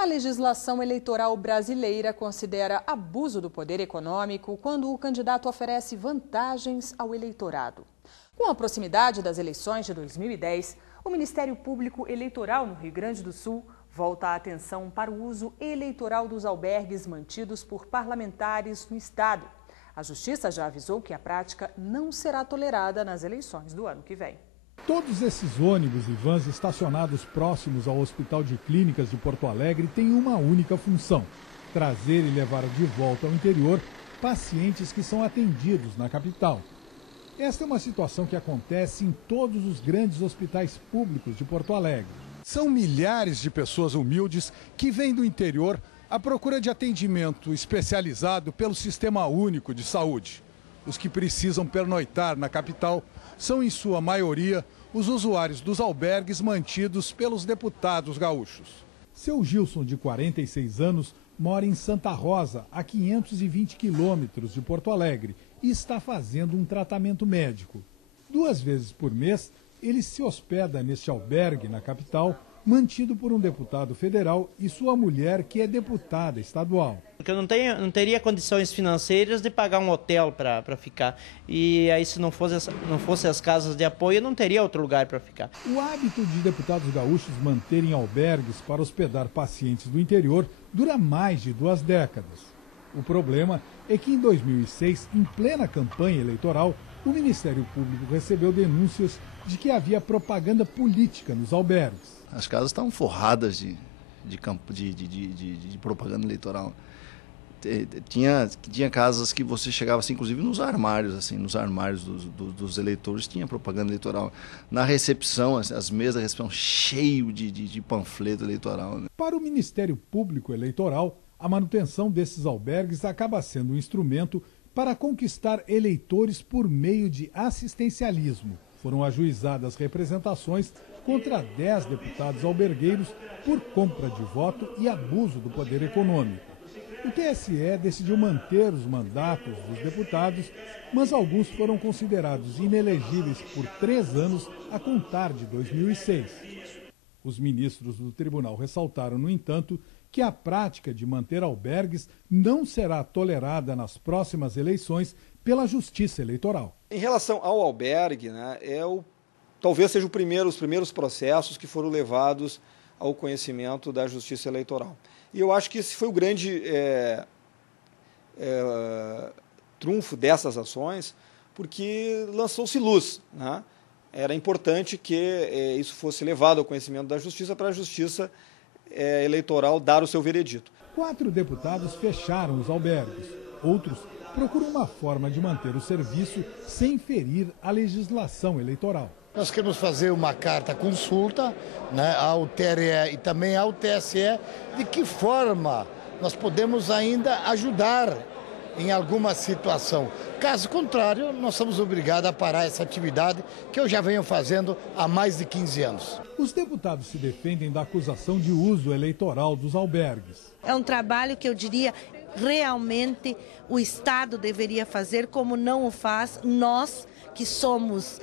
A legislação eleitoral brasileira considera abuso do poder econômico quando o candidato oferece vantagens ao eleitorado. Com a proximidade das eleições de 2010, o Ministério Público Eleitoral no Rio Grande do Sul volta a atenção para o uso eleitoral dos albergues mantidos por parlamentares no estado. A Justiça já avisou que a prática não será tolerada nas eleições do ano que vem. Todos esses ônibus e vans estacionados próximos ao Hospital de Clínicas de Porto Alegre têm uma única função: trazer e levar de volta ao interior pacientes que são atendidos na capital. Esta é uma situação que acontece em todos os grandes hospitais públicos de Porto Alegre. São milhares de pessoas humildes que vêm do interior à procura de atendimento especializado pelo Sistema Único de Saúde. Os que precisam pernoitar na capital são, em sua maioria, os usuários dos albergues mantidos pelos deputados gaúchos. Seu Gilson, de 46 anos, mora em Santa Rosa, a 520 quilômetros de Porto Alegre, e está fazendo um tratamento médico. 2 vezes por mês, ele se hospeda neste albergue na capital, mantido por um deputado federal e sua mulher, que é deputada estadual. Porque eu não teria condições financeiras de pagar um hotel para ficar. E aí, se não fosse as casas de apoio, eu não teria outro lugar para ficar. O hábito de deputados gaúchos manterem albergues para hospedar pacientes do interior dura mais de 2 décadas. O problema é que em 2006, em plena campanha eleitoral, o Ministério Público recebeu denúncias de que havia propaganda política nos albergues. As casas estavam forradas de propaganda eleitoral. Tinha casas que você chegava, assim, inclusive nos armários dos eleitores tinha propaganda eleitoral. Na recepção, as mesas da recepção cheio de panfleto eleitoral. Né? Para o Ministério Público Eleitoral, a manutenção desses albergues acaba sendo um instrumento para conquistar eleitores por meio de assistencialismo. Foram ajuizadas representações contra 10 deputados albergueiros por compra de voto e abuso do poder econômico. O TSE decidiu manter os mandatos dos deputados, mas alguns foram considerados inelegíveis por 3 anos a contar de 2006. Os ministros do tribunal ressaltaram, no entanto, que a prática de manter albergues não será tolerada nas próximas eleições pela Justiça Eleitoral. Em relação ao albergue, né, talvez sejam os primeiros processos que foram levados ao conhecimento da Justiça Eleitoral. E eu acho que esse foi o grande trunfo dessas ações, porque lançou-se luz, né? Era importante que isso fosse levado ao conhecimento da Justiça para a Justiça Eleitoral dar o seu veredito. 4 deputados fecharam os albergues. Outros procuram uma forma de manter o serviço sem ferir a legislação eleitoral. Nós queremos fazer uma carta consulta, né, ao TRE e também ao TSE, de que forma nós podemos ainda ajudar em alguma situação. Caso contrário, nós somos obrigados a parar essa atividade que eu já venho fazendo há mais de 15 anos. Os deputados se defendem da acusação de uso eleitoral dos albergues. É um trabalho que eu diria realmente o Estado deveria fazer, como não o faz. Nós, que somos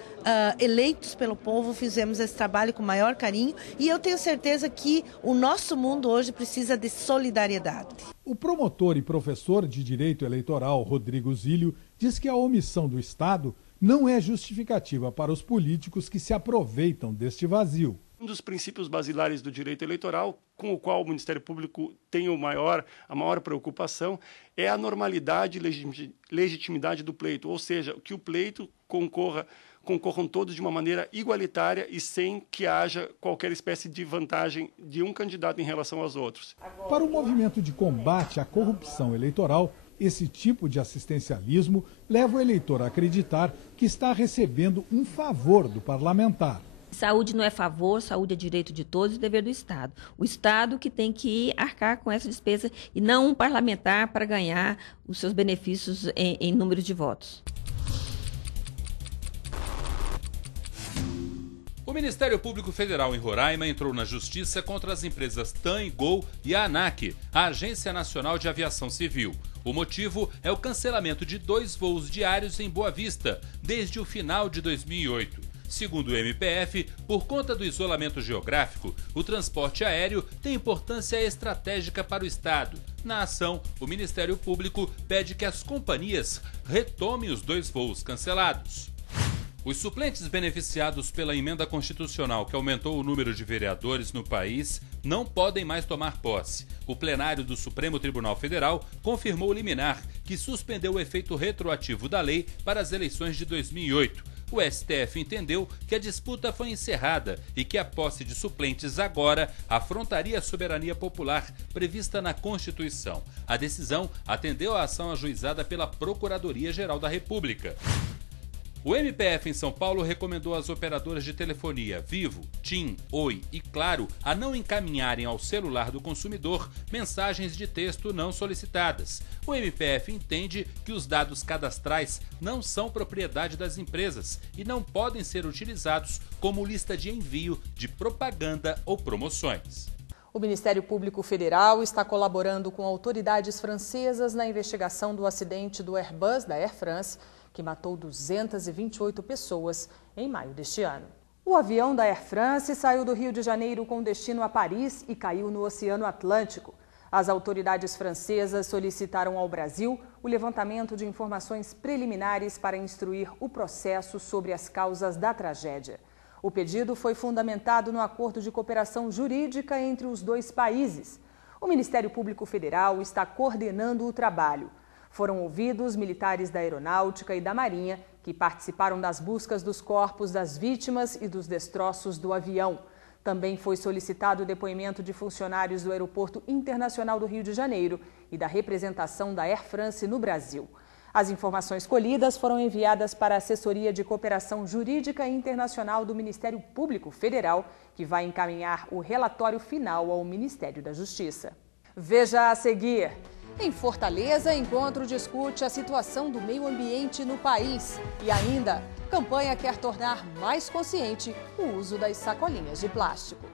eleitos pelo povo, fizemos esse trabalho com maior carinho e eu tenho certeza que o nosso mundo hoje precisa de solidariedade. O promotor e professor de Direito Eleitoral, Rodrigo Zílio, diz que a omissão do Estado não é justificativa para os políticos que se aproveitam deste vazio. Um dos princípios basilares do direito eleitoral, com o qual o Ministério Público tem a maior preocupação, é a normalidade e legitimidade do pleito, ou seja, que o pleito concorram todos de uma maneira igualitária e sem que haja qualquer espécie de vantagem de um candidato em relação aos outros. Para o movimento de combate à corrupção eleitoral, esse tipo de assistencialismo leva o eleitor a acreditar que está recebendo um favor do parlamentar. Saúde não é favor, saúde é direito de todos e dever do Estado. O Estado que tem que arcar com essa despesa e não um parlamentar para ganhar os seus benefícios em número de votos. O Ministério Público Federal em Roraima entrou na justiça contra as empresas TAM e Gol e a ANAC, a Agência Nacional de Aviação Civil. O motivo é o cancelamento de 2 voos diários em Boa Vista, desde o final de 2008. Segundo o MPF, por conta do isolamento geográfico, o transporte aéreo tem importância estratégica para o Estado. Na ação, o Ministério Público pede que as companhias retomem os 2 voos cancelados. Os suplentes beneficiados pela emenda constitucional que aumentou o número de vereadores no país não podem mais tomar posse. O plenário do Supremo Tribunal Federal confirmou o liminar que suspendeu o efeito retroativo da lei para as eleições de 2008. O STF entendeu que a disputa foi encerrada e que a posse de suplentes agora afrontaria a soberania popular prevista na Constituição. A decisão atendeu à ação ajuizada pela Procuradoria-Geral da República. O MPF em São Paulo recomendou às operadoras de telefonia Vivo, TIM, Oi e Claro a não encaminharem ao celular do consumidor mensagens de texto não solicitadas. O MPF entende que os dados cadastrais não são propriedade das empresas e não podem ser utilizados como lista de envio de propaganda ou promoções. O Ministério Público Federal está colaborando com autoridades francesas na investigação do acidente do Airbus da Air France, que matou 228 pessoas em maio deste ano. O avião da Air France saiu do Rio de Janeiro com destino a Paris e caiu no Oceano Atlântico. As autoridades francesas solicitaram ao Brasil o levantamento de informações preliminares para instruir o processo sobre as causas da tragédia. O pedido foi fundamentado no acordo de cooperação jurídica entre os 2 países. O Ministério Público Federal está coordenando o trabalho. Foram ouvidos militares da Aeronáutica e da Marinha que participaram das buscas dos corpos das vítimas e dos destroços do avião. Também foi solicitado o depoimento de funcionários do Aeroporto Internacional do Rio de Janeiro e da representação da Air France no Brasil. As informações colhidas foram enviadas para a Assessoria de Cooperação Jurídica Internacional do Ministério Público Federal, que vai encaminhar o relatório final ao Ministério da Justiça. Veja a seguir. Em Fortaleza, encontro discute a situação do meio ambiente no país. E ainda, campanha quer tornar mais consciente o uso das sacolinhas de plástico.